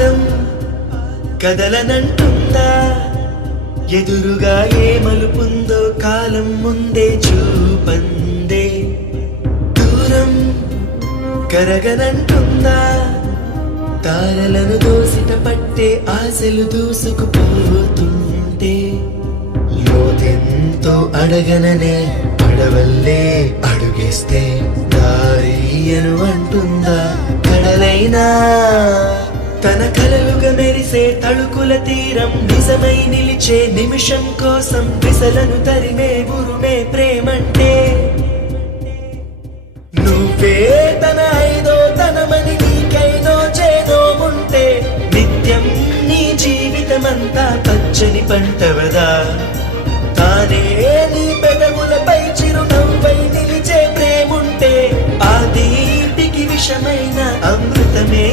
పాదం కదలనంటుందా, ఎదురుగా ఏ మలుపుందో కాలం ముందే చూపందే. దూరం కరగనంటుందా, తారలను దోసిట పట్టే ఆశలు దూసుకుపోతుంటే. లోతెంతో అడగననే అడవల్లే అడుగేస్తే దారియను అంటుందా కడలైనా. తన కలలుగా మెరిసే తళుకుల తీరం నిజమై నిలిచే నిమిషం కోసం విసలను తరిమే గురుమే ప్రేమంటే. నువ్వే తన ఐదో తనమని నీకైదో చేదో ఉంటే నిత్యం నీ జీవితమంతా పచ్చని పంటవదా. తానే నీ పెదవులపై చిరునవ్వై నిలిచే ప్రేముంటే ఆ తీపికి విషమైన అమృతమే